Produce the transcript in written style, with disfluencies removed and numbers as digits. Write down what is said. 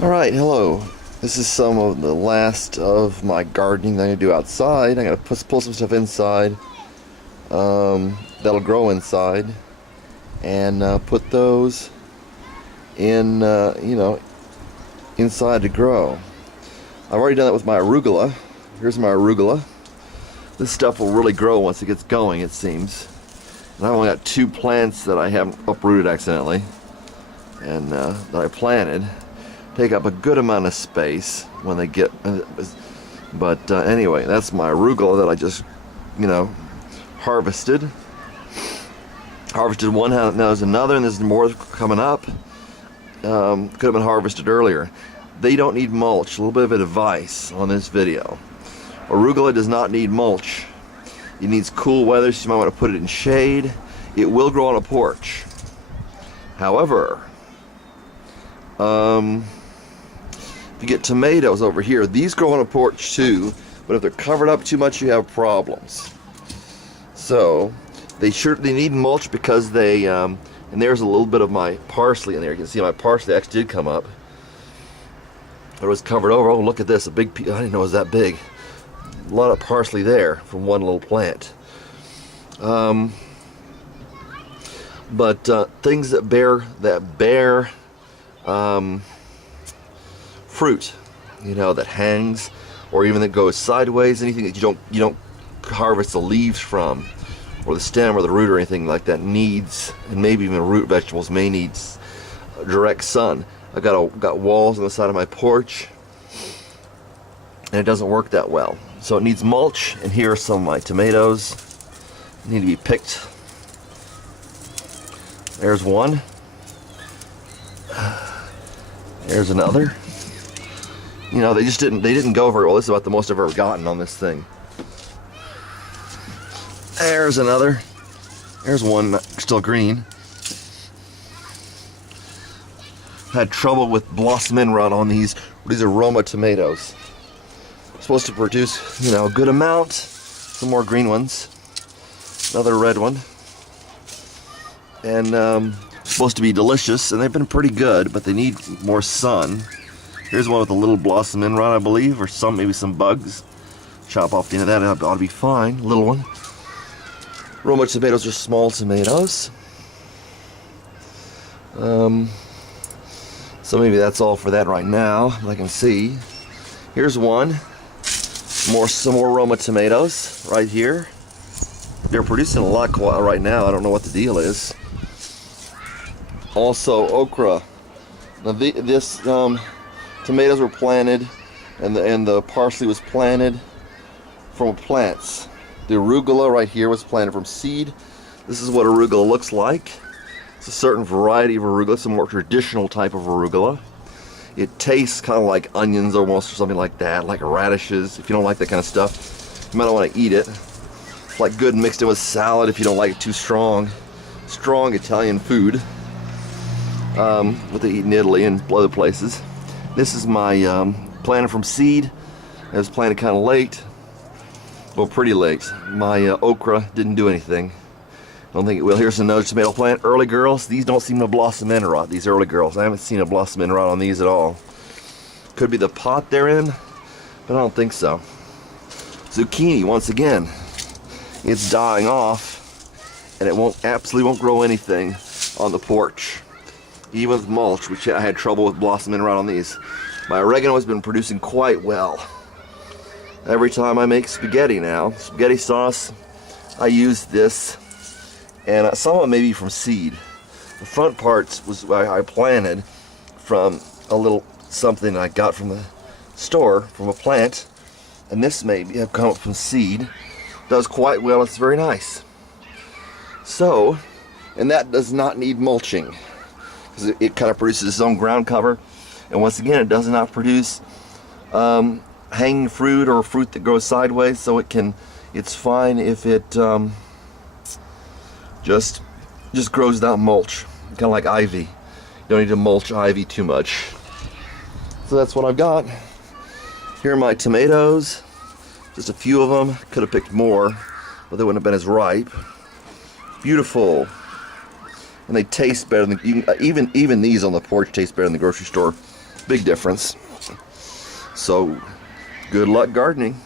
Alright, hello. This is some of the last of my gardening that I'm going to do outside. I'm going to pull some stuff inside that'll grow inside and put those in, inside to grow. I've already done that with my arugula. Here's my arugula. This stuff will really grow once it gets going, it seems. And I've only got 2 plants that I haven't uprooted accidentally and that I planted. Take up a good amount of space when they get, but anyway, that's my arugula that I just, harvested one. Now there's another, and there's more coming up. Could have been harvested earlier. They don't need mulch. A little bit of advice on this video. Arugula does not need mulch. It needs cool weather, so you might want to put it in shade. It will grow on a porch. However, if you get tomatoes over here, these grow on a porch too, but if they're covered up too much, you have problems. So they need mulch because they and there's a little bit of my parsley in there. You can see my parsley actually did come up. It was covered over. Oh, look at this, a big piece. I didn't know it was that big. A lot of parsley there from one little plant. But things that bear fruit, that hangs, or even that goes sideways, anything that you don't harvest the leaves from, or the stem or the root or anything like that needs, and maybe even root vegetables may need direct sun. I've got walls on the side of my porch, and it doesn't work that well. So it needs mulch, and here are some of my tomatoes. They need to be picked. There's one. There's another. They didn't go very well. This is about the most I've ever gotten on this thing. There's another. There's one still green. Had trouble with blossom end rot on these. These are Roma tomatoes. Supposed to produce, a good amount. Some more green ones. Another red one. And supposed to be delicious, and they've been pretty good, but they need more sun. Here's one with a little blossom end rot, I believe, or maybe some bugs. Chop off the end of that, it ought to be fine. Little one. Roma tomatoes are small tomatoes. So maybe that's all for that right now, I can see. Here's one. Some more Roma tomatoes right here. They're producing a lot right now. I don't know what the deal is. Also okra. Now tomatoes were planted, and the parsley was planted from plants. The arugula right here was planted from seed. This is what arugula looks like. It's a certain variety of arugula. It's a more traditional type of arugula. It tastes kind of like onions almost, or something like that, like radishes. If you don't like that kind of stuff, you might not want to eat it. It's like good mixed in with salad if you don't like it too strong. Strong Italian food. What they eat in Italy and other places. This is my planted from seed. It was planted kind of late. Well, pretty late. My okra didn't do anything. I don't think it will. Here's another tomato plant. Early girls. These don't seem to blossom end rot, these early girls. I haven't seen a blossom end rot on these at all. Could be the pot they're in, but I don't think so. Zucchini, once again. It's dying off, and it absolutely won't grow anything on the porch. Even with mulch, which I had trouble with blossom end rot on these. My oregano has been producing quite well. Every time I make spaghetti now, spaghetti sauce, I use this, and some of it may be from seed. The front parts I planted from a little something I got from the store, from a plant, and this may have come up from seed. Does quite well. It's very nice. So, and that does not need mulching, because it kind of produces its own ground cover, and once again, it does not produce hanging fruit or fruit that grows sideways, so it's fine if it just grows without mulch, kind of like ivy. You don't need to mulch ivy too much. So that's what I've got. Here are my tomatoes, just a few of them. Could have picked more, but they wouldn't have been as ripe. Beautiful. And they taste better than even these on the porch taste better than the grocery store. Big difference. So good luck gardening.